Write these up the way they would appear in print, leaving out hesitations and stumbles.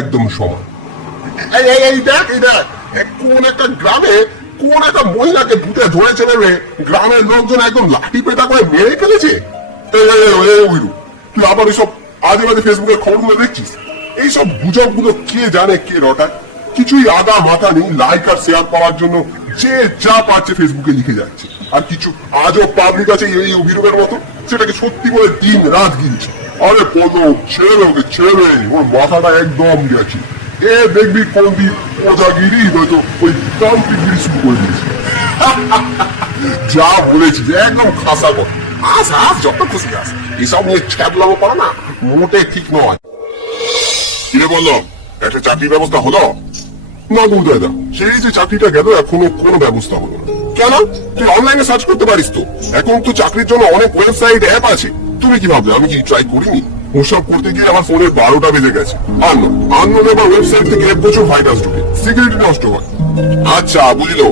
একদম সমান। এই দেখ কোন একটা গ্রামে কোন একটা মহিলাকে ভূতে ধরেছে রে, গ্রামের লোকজন একদম লাঠি পেটা করে মেরে ফেলেছে। তুই আবার এইসব আজে বাজে ফেসবুকের খবরগুলো দেখছিস? এইসব গুজব গুলো কে জানে কে রটায়, কিছুই আগা মাথা নেই। লাইক আর শেয়ার পাওয়ার জন্য যে যা পাচ্ছে ফেসবুকে লিখে যাচ্ছে, আর কিছু আজও পাবলিক আছে এই অভিরূপের মতো সেটাকে সত্যি করে দিন রাত গিলছে। আরে বলো ছেড়ে ওকে ছেড়ে, ওর মাথাটা একদম গেছে। এ দেখবি কোনদিন ওজাগিরি হয়তো ওই তান্ত্রিকগিরি শুরু করে দিয়েছে। যা বলেছিস একদম খাসা কথা। আস যত খুশি আস, এসব নিয়ে ছ্যাবলামো করা না মোটে ঠিক নয়। কিরে বললো একটা চাকরির ব্যবস্থা হলো না? গো দাদা, সেই যে চাকরিটা গেল এখনো কোনো ব্যবস্থা হলো না। কেন? তুই অনলাইনে সার্চ করতে পারিস তো, এখন তো চাকরির জন্য অনেক ওয়েবসাইট অ্যাপ আছে। তুমি কি ভাবলে আমি কি ট্রাই করিনি? ওসব করতে গিয়ে আমার ফোনের 12টা বেজে গেছে। আননোন এবার ওয়েবসাইট থেকে প্রচুর ভাইরাস ঢুকে সিকিউরিটি নষ্ট হয়। আচ্ছা বুঝলো,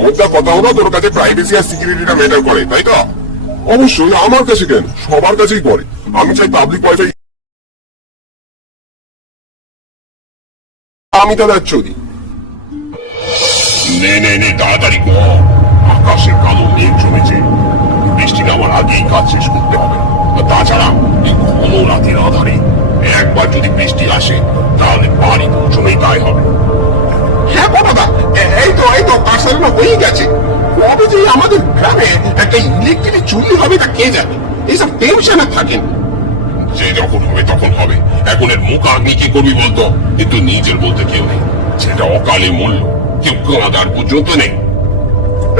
মোদ্দা কথা হলো তোর কাছে প্রাইভেসি আর সিকিউরিটিটা ম্যাটার করে, তাই তো? অবশ্যই, আমার কাছে কেন, সবার কাছেই করে। আমি চাই পাবলিক ওয়াইফাই। আমি তাহলে চলি। নে তাড়াতাড়ি কর, আকাশে কালো মেঘ জমেছে, বৃষ্টি নামার আগেই কাজ শেষ করতে হবে। তাছাড়া এই ঘন রাতের আধারে একবার যদি বৃষ্টি আসে তাহলে বাড়ি পৌঁছলেই তাই হবে। হ্যাঁ বাবা, এই তো কাজ সারানো হয়ে গেছে। কবে যে আমাদের গ্রামে একটা ইলেকট্রিক চুরি হবে তা কে জানে। এইসব টেনশনে থাকেন। যে যখন হবে তখন হবে, এখন এর মুখ আপনি কি করবি বলতো? কিন্তু নিজের বলতে কেউ নেই, সেটা অকালে মরল, কেউ কাঁদার পর্যন্ত নেই।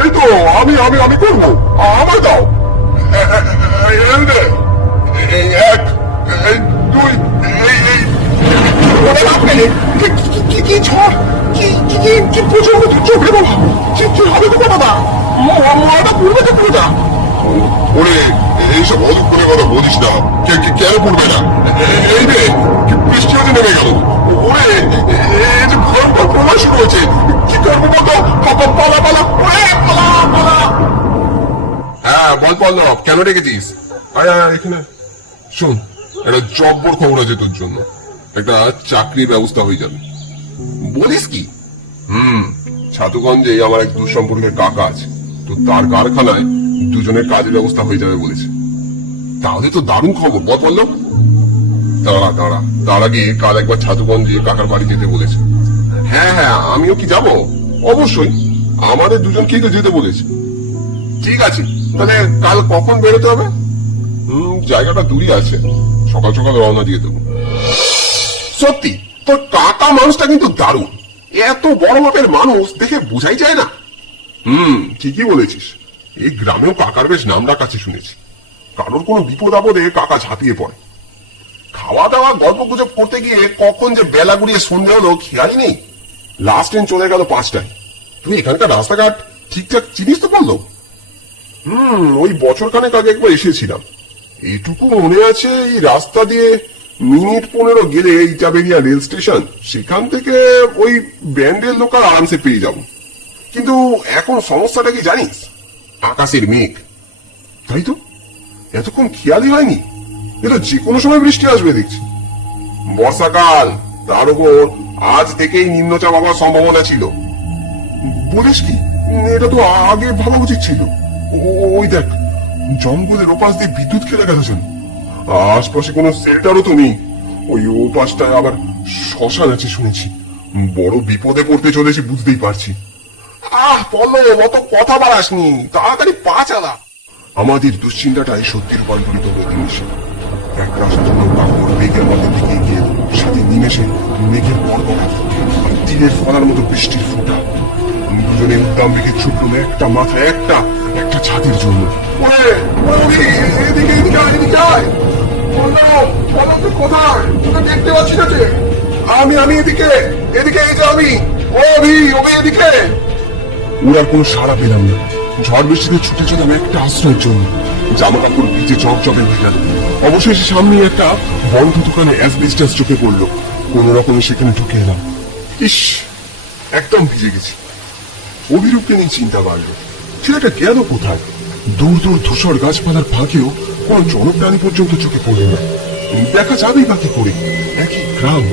এই তো আমি করবো, আমার দাও। এক দুই কি ঝড়, কি প্রচন্ড চোখে বাবা, কি হবে তো বাবা, মাটা পড়বে তো পুরোটা। ওরে এইসব অদূর করে কথা বলিস না, কেন পড়বে না? এই রে বৃষ্টি হতে নেমে গেল। ওরে এই যে ভয়ঙ্কর প্রমাণ শুরু হয়েছে, কি করবো বলতো? পালা পালা পালা। হ্যাঁ বল পল্লব, কেন রেখেছিস? আয় এখানে শোন, একটা জব্বর খবর আছে তোর জন্য। একটা চাকরির ব্যবস্থা হয়ে যাবে। বলিস কি? ছাতুগঞ্জে আমার এক দুঃসম্পর্কের কাকা আছে, তো তার কারখানায় দুজনের কাজের ব্যবস্থা হয়ে যাবে বলেছে। তাহলে তো দারুণ খবর, বল পল্লব। দাঁড়া, তার আগে কাল একবার ছাতুগঞ্জে কাকার বাড়ি যেতে বলেছে। হ্যাঁ আমিও কি যাব? অবশ্যই, আমাদের দুজনকেই তো যেতে বলেছে। ঠিক আছে, তাহলে কাল কখন বেরোতে হবে? জায়গাটা দূরে আছে, সকাল সকাল রওনা দিয়ে দেবো। সত্যি তোর কাকা মানুষটা কিন্তু দারুণ, এত বড় মাপের মানুষ দেখে বোঝাই যায় না। ঠিকই বলেছিস, এই গ্রামেও কাকার বেশ নাম ডাক আছে শুনেছি। কারোর কোনো বিপদ আপদে কাকা ঝাঁপিয়ে পড়ে। খাওয়া দাওয়া গল্প গুজব করতে গিয়ে কখন যে বেলা গুড়িয়ে সন্ধ্যে হলো খেয়ালই নেই। লাস্ট ট্রেন চলে গেল 5টায়। তুই এখানকার রাস্তাঘাট ঠিকঠাক চিনিস তো বললো? ওই বছর খানেক আগে একবার এসেছিলাম। এইটুকু মনে আছে, এই রাস্তা দিয়ে মিনিট 15 গেলে ইটাবেরিয়া রেল স্টেশন, সেখান থেকে ওই ব্যান্ডেল লোকাল আরামসে পেয়ে যাব। কিন্তু এখন সমস্যাটা কি জানিস? আকাশের মেঘ। তাই তো, এতক্ষণ খেয়ালই হয়নি, এটা যে কোনো সময় বৃষ্টি আসবে দেখছি। বর্ষাকাল, তার উপর আজ থেকেই নিম্নচাপ হওয়ার সম্ভাবনা ছিল। বলিস কি? এটা তো আগে ভাবা উচিত ছিল। ওই দেখ, জঙ্গলের ওপাশ দিয়ে বিদ্যুৎ খেলে গেছে। আশপাশে কোনো শেল্টারও তো নেই। ওই ওপাশটায় আবার শ্মশান আছে শুনেছি। বড় বিপদে পড়তে চলেছি বুঝতেই পারছি। পল্লব, অত কথা বাড়াসনি, তাড়াতাড়ি পা চালা। আমাদের দুশ্চিন্তাটাই সত্যি রূপান্তরিত হয়ে গেছে। এক রাস্তা কাপড় মেঘের মধ্যে দিকে গিয়ে সাথে নিমেষে মেঘের পরগনা আর তীরের ফলার মতো বৃষ্টির ফোঁটা। দুজনে উদ্দাম রেখে ছুটল একটা মাথায় একটা ছাদের জন্য। কোথায় দেখতে পাচ্ছি না যে? আমি এদিকে এই যে আমি। এদিকে। ওর আর কোনো সাড়া পেলাম না। ঝড় বৃষ্টিতে ছুটে চলাম একটা আশ্রয়ের জন্য। জামা কাপড় ভিজে চকচকে হয়ে গেল। অবশেষে সামনে একটা বন্ধ দোকানে অ্যাসবেস্টাস চোখে পড়লো। কোন রকমে সেখানে ঢুকে এলাম। ইস, একদম ভিজে গেছি। অভিরূপকে নিয়ে চিন্তা বাড়লো। ছেলেটা গেল কোথায়? দূর ধূসর গাছপালার ফাঁকেও কোন জনপ্রাণী পর্যন্ত চোখে পড়ল না। দেখা যাবেই বা কি করে? একই গ্রাম,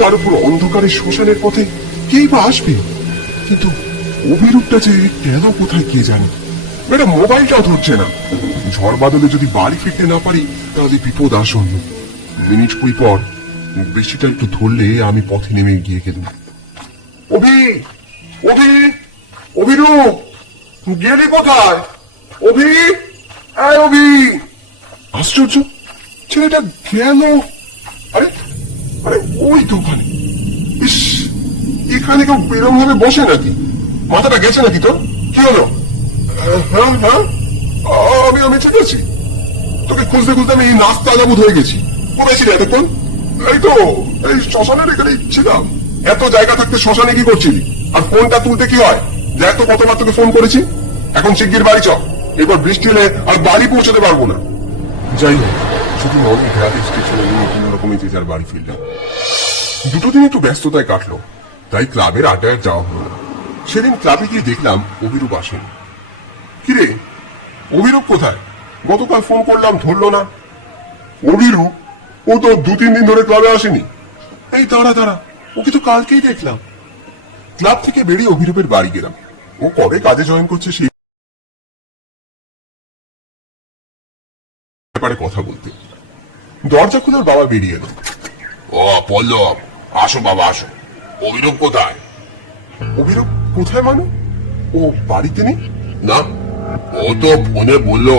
তার উপর অন্ধকারে শ্মশানের পথে কেই বা আসবে। কিন্তু অভিরূপটা যে গেল কোথায় কে জানে। বেটা মোবাইলটাও ধরছে না। ঝড় বাদলে যদি বাড়ি ফিরতে না পারি তাহলে বিপদ আসন্ন। মিনিট কুড়ি পর বৃষ্টিটা একটু ধরলে আমি পথে নেমে গিয়ে গেলাম। অভি, অভি, অভিরূপ, গেলি কোথায়? অভি, আয় অভি। আশ্চর্য, ছেলেটা গেল। আরে আরে ওই তো ওখানে। ইস, এখানে কেউ এরকম ভাবে বসে নাকি? মাথাটা গেছে নাকি তোর? কি হলো? হ্যাঁ হ্যাঁ, আমি ঠিক আছি। তোকে খুঁজতে খুঁজতে আমি নাস্তা আলাবুদ হয়ে গেছি। কোথায় ছিলি এতক্ষণ? এই তো এই শ্মশানের এখানেই ছিলাম। এত জায়গা থাকতে শ্মশানে কি করছিলি? আর ফোনটা তুলতে কি হয়? দেখ তো কতবার তোকে ফোন করেছি। এখন শিগগির বাড়ি চ, এবার বৃষ্টি হলে আর বাড়ি পৌঁছাতে পারবো না। যাই হোক, শুধু অনেক রাতে স্টেশনে নিয়ে কোন রকমে যে যার বাড়ি ফিরলাম। দুটো দিন একটু ব্যস্ততায় কাটলো, তাই ক্লাবের আড্ডায় যাওয়া হলো না। সেদিন ক্লাবে গিয়ে দেখলাম অভিরূপ আসেন। কিরে, অভিরূপ কোথায়? গতকাল ফোন করলাম, ধরলো না। অভিরূপ? ও তো দু তিন দিন ধরে ক্লাবে আসেনি। এই দাঁড়া দাঁড়া, ওকে তো কালকেই দেখলাম। ক্লাব থেকে বেরিয়ে অভিরূপের বাড়ি গেলাম। ও কবে কাজে জয়েন করছে সেই ব্যাপারে কথা বলতে। দরজা খুলে ওর বাবা বেরিয়ে এলো। ও পল্লব, আসো বাবা আসো। অভিরূপ কোথায়? অভিরূপ কোথায় মানে? ও বাড়িতে নেই? না, ও তো ফোনে বললো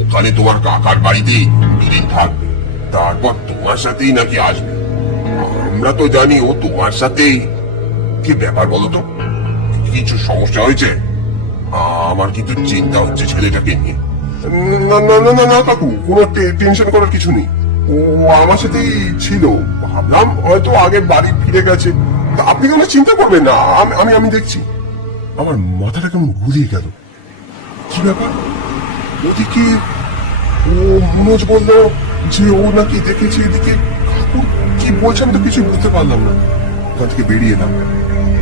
ওখানে তোমার কাকার বাড়িতেই দুদিন থাকবে, তারপর তোমার সাথেই নাকি আসবে। আমরা তো জানি ও তোমার সাথেই। কি ব্যাপার বলো তো? কিছু সমস্যা হয়েছে? আমার কিন্তু চিন্তা হচ্ছে ছেলেটাকে নিয়ে। না না না না না কাকু, কোনো টেনশন করার কিছু নেই। ও আমার সাথেই ছিল, ভাবলাম হয়তো আগে বাড়ি ফিরে গেছে। তা আপনি কোনো চিন্তা করবেন না, আমি আমি দেখছি। আমার মাথাটা কেমন ঘুরিয়ে গেল। কি ব্যাপার? ওদিকে ও মনোজ বলল যে ও নাকি দেখেছে এদিকে। কাকুর কি বলছে আমি তো কিছু বুঝতে পারলাম না। ওখান থেকে বেরিয়ে এলাম।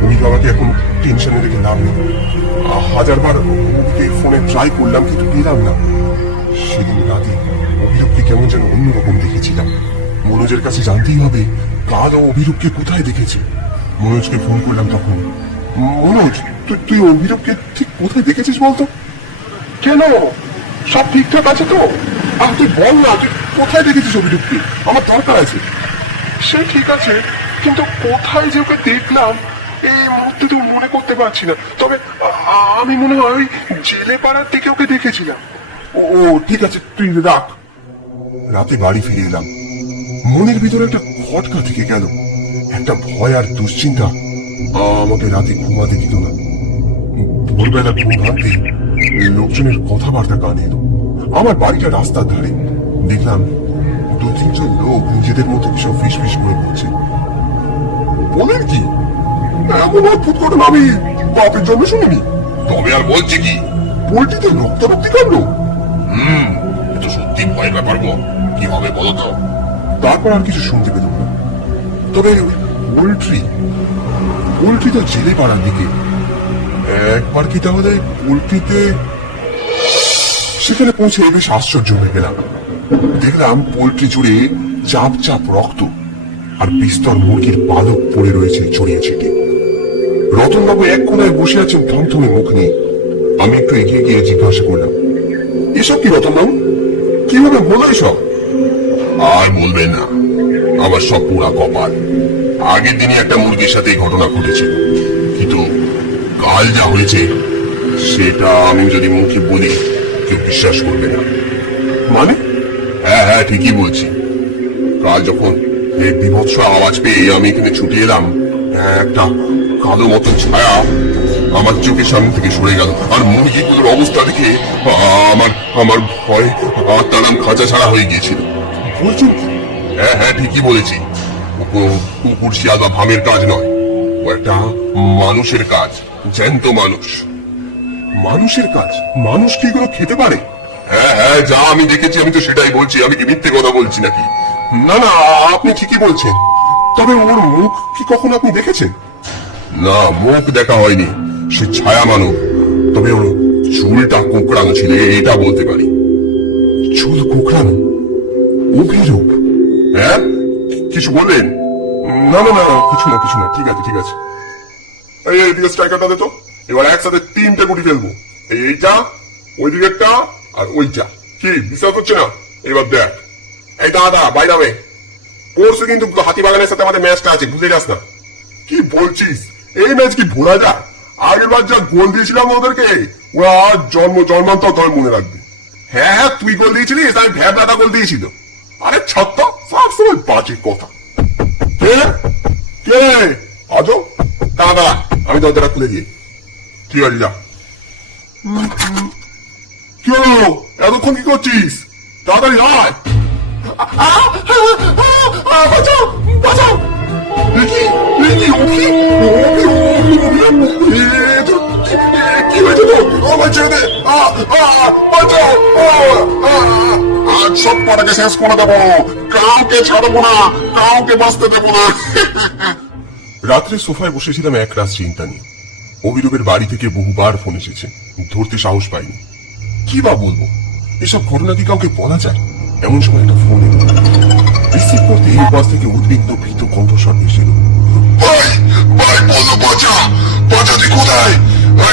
উনি বাবাকে এখন টেনশনে রেখে লাভ নেই। হাজারবার ওকে ফোনে ট্রাই করলাম কিন্তু পেলাম না। সেদিন রাতে অভিরূপকে কেমন যেন অন্যরকম দেখেছিলাম। মনোজের কাছে জানতেই হবে কাল ও অভিরূপকে কোথায় দেখেছে। মনোজকে ফোন করলাম তখন। মনোজ, তুই অভিরূপকে ঠিক কোথায় দেখেছিস বলতো? কেন, সব ঠিকঠাক আছে তো? তুই বল না, তুই কোথায় দেখেছিস অভিরূপকে? আমার দরকার আছে। সে ঠিক আছে, কিন্তু কোথায় যে ওকে দেখলাম এই মুহূর্তে তো মনে করতে পারছি না। তবে আমি মনে হয় ওই জেলে পাড়ার দিকে ওকে দেখেছিলাম। ও ঠিক আছে, তুই রাখ। রাতে বাড়ি ফিরে এলাম। মনের ভিতরে একটা খটকা থেকে গেল। একটা ভয় আর দুশ্চিন্তা আমাকে রাতে ঘুমাতে দিত না। ভোরবেলা ঘুম ভাঙতে লোকজনের কথাবার্তা কানে এলো। আমার বাড়িটা রাস্তার ধারে। দেখলাম দু তিনজন লোক নিজেদের মতো সব ফিস ফিস করে বলছে। বলেন কি? এমন অদ্ভুত ঘটনা আমি বাপের জন্য শুনিনি। তবে আর বলছে কি? পোল্ট্রিতে রক্তারক্তি কাণ্ড। তো সত্যি ভয়ের ব্যাপার গো। কি হবে বলো তো? তারপর আর কিছু শুনতে পেলাম না। তবে পোল্ট্রি তো জেলে পাড়ার দিকে। একবার কি তাহলে পোল্ট্রিতে? সেখানে পৌঁছে বেশ আশ্চর্য হয়ে গেলাম। দেখলাম পোল্ট্রি জুড়ে চাপ চাপ রক্ত আর বিস্তর মুরগির পালক পড়ে রয়েছে ছড়িয়ে ছিটিয়ে। রতনবাবু এক কোনায় বসে আছেন থমথমে মুখ নিয়ে। আমি একটু এগিয়ে গিয়ে জিজ্ঞাসা করলাম, এসব কি রতনবাবু? কিভাবে হলো এসব? আর বলবেন না, আমার সব পুরা কপাল। আগের দিনে একটা মুরগির সাথে এই ঘটনা ঘটেছিল, কিন্তু কাল যা হয়েছে সেটা আমি যদি মুখে বলি কেউ বিশ্বাস করবে না। মানে? হ্যাঁ হ্যাঁ, ঠিকই বলছি। কাল যখন এই বিভৎস আওয়াজ পেয়ে আমি এখানে ছুটে এলাম, একটা কালো মতো ছায়া আমার চোখের সামনে থেকে সরে গেল। আর মুরগিগুলোর অবস্থা দেখে আমার ভয় আত্মারাম খাঁচা ছাড়া হয়ে গিয়েছিল। বলছো? হ্যাঁ হ্যাঁ, ঠিকই বলেছি। কুকুর শিয়াল বা ভামের কাজ নয়, ও একটা মানুষের কাজ। জ্যান্ত মানুষ। মানুষের কাজ? মানুষ কি এগুলো খেতে পারে? হ্যাঁ হ্যাঁ, যা আমি দেখেছি আমি তো সেটাই বলছি। আমি কি মিথ্যে কথা বলছি নাকি? না না, আপনি ঠিকই বলছেন। তবে ওর মুখ কি কখনো আপনি দেখেছেন? না, মুখ দেখা হয়নি। সে ছায়া মানব। তবে ওর চুলটা কোঁকড়ানো ছিল, এটা বলতে পারি। চুল কোঁকড়ানো? অভিরূপ? হ্যাঁ, কিছু বললেন? না না না কিছু না কিছু না, ঠিক আছে ঠিক আছে। এই এইদিকে স্ট্রাইকারটা দে তো। এবার একসাথে তিনটে গুটি ফেলবো, এইটা, ওই দিকেরটা আর ওইটা। কি বিশ্বাস হচ্ছে না? এবার দেখ। এই দাদা বাইরে হবে। পরশু কিন্তু হাতিবাগানের সাথে আমাদের ম্যাচটা আছে, বুঝে যাস না। কি বলছিস? এই ম্যাচ কি ভোলা যায়? আগের বার যা গোল দিয়েছিলাম ওদেরকে, ওরা আর জন্মান্তর ধরে মনে রাখবে। হ্যাঁ হ্যাঁ, তুই গোল দিয়েছিলিস, আমি ভ্যাবলাটা গোল দিয়েছিল। আরে ছত্তা, সবসময় বাজে কথা। কে কে আজো? দাদা আমি দরজাটা খুলে দিয়ে। ঠিক আছে যা। কি হলো? এতক্ষণ কি করছিস? তাড়াতাড়ি আয়। বাঁচাও বাঁচাও। দেখি দেখি ওকে কি হয়েছে তো? আমার ছেড়ে দে। বাঁচাও। আজ সব পাড়াকে শেষ করে দেবো, কাউকে ছাড়বো না, কাউকে বাঁচতে দেবো না। রাত্রে সোফায় বসেছিলাম এক রাত চিন্তা নিয়ে। অভিরূপের বাড়ি থেকে বহুবার ফোন এসেছে, ধরতে সাহস পাইনি। কি বা বলবো, এসব ঘটনা কি কাউকে বলা যায়? এমন সময় একটা ফোন এলো। রিসিভ করতে এই পাশ থেকে উদ্বিগ্ন ভীত কণ্ঠস্বর এসেছিল। ভাই ভাই বলো, বাঁচা বাঁচা, তুই কোথায়?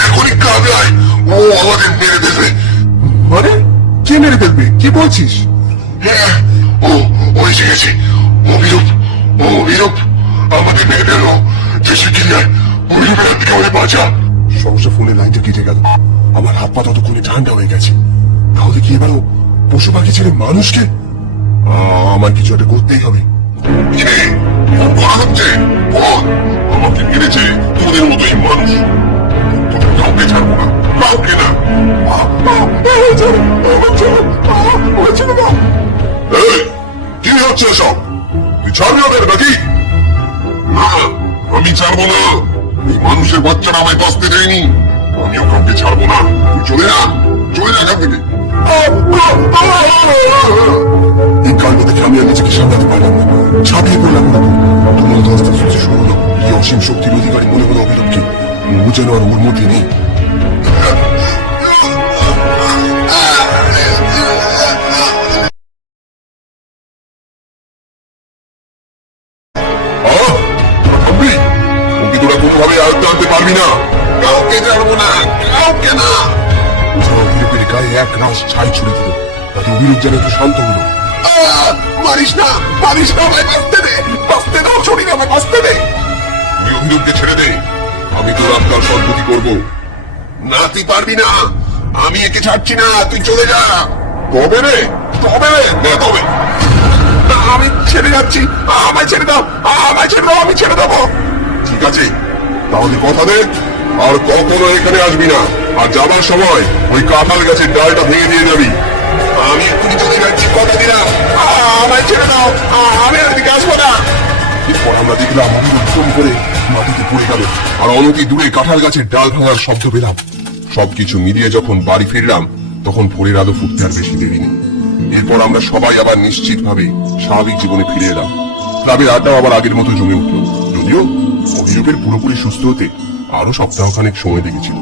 এখনই গ্রামে আয়, ও আমাদের মেরে দেবে। মানে কে মেরে ফেলবে? কি বলছিস? হ্যাঁ, ও এসে গেছে। অভিরূপ অভিরূপ আমাদের মেরে ফেললো। যে শিগগিরি অভিরূপের হাত থেকে আমাদের বাঁচা। সমস্যা, ফোনের লাইনটা কেটে গেল। আমার হাত পা ততক্ষণে ঠান্ডা হয়ে গেছে। তাহলে কি এবারও পশু পাখি ছেড়ে মানুষকে? আমার কিছু একটা করতেই হবে। আমাকে মেরেছে তোদের মতোই মানুষ, তোদের কাউকে ছাড়বো না, কাউকে না। কি হচ্ছে সব? তুই ছাড়বি ওদের নাকি? না, আমি ছাড়বো না। এই মানুষের বাচ্চারা আমায় বাঁচতে দেয়নি, আমিও কাউকে ছাড়বো না। তুই চলে যা, চলে যা এখান থেকে। এই কাণ্ড দেখে আমি আর নিজেকে সামলাতে পারলাম না, ছাপিয়ে পড়লাম। তোমার দশটা সূর্য শুরু হলো। এই অসীম শক্তির অধিকারী মনে হলো অভিরূপকে। ও যেন আর ওর মধ্যে নেই। ওকে তোরা কোনোভাবে আয়ত্তে আনতে পারবি না, কাউকে ছাড়বো না, কাউকে না। অভিরূপের গায়ে এক রাশ ছাই ছুড়ে দিল, তাতে অভিরূপ যেন একটু শান্ত হলো। মারিস না, মারিস না, আমায় বাঁচতে দে, বাঁচতে দাও, ছড়ি না, আমায় বাঁচতে দে। তুই অভিরূপকে ছেড়ে দে, আমি তোর আত্মার সদ্গতি করবো। না, তুই পারবি না, আমি একে ছাড়ছি না, তুই চলে যা। তবে রে, তবে রে, না তবে। আমি ছেড়ে যাচ্ছি, আমায় ছেড়ে দাও, আমায় ছেড়ে দাও, আমি ছেড়ে দেবো। ঠিক আছে, তাহলে কথা দে, আর কখনো এখানে আসবি না। আর যাবার সময় ওই কাঁঠাল গাছের ডালটা ভেঙে দিয়ে যাবি। আমি এক্ষুনি চলে যাচ্ছি, কথা দিলাম, আমায় ছেড়ে দাও, আমি আর দিকে আসবো না। এরপর আমরা দেখলাম অভিরূপ ফোন করে মাটিতে পড়ে গেল, আর অনতি দূরে কাঁঠাল গাছের ডাল ভাঙার শব্দ পেলাম। সবকিছু মিলিয়ে যখন বাড়ি ফিরলাম, তখন ভোরের আলো ফুটতে আর বেশি দেরি নেই। এরপর আমরা সবাই আবার নিশ্চিত ভাবে স্বাভাবিক জীবনে ফিরে এলাম। ক্লাবের আড্ডাও আবার আগের মতো জমে উঠল, যদিও অভিরূপের পুরোপুরি সুস্থ হতে আরো সপ্তাহখানেক সময় লেগেছিল।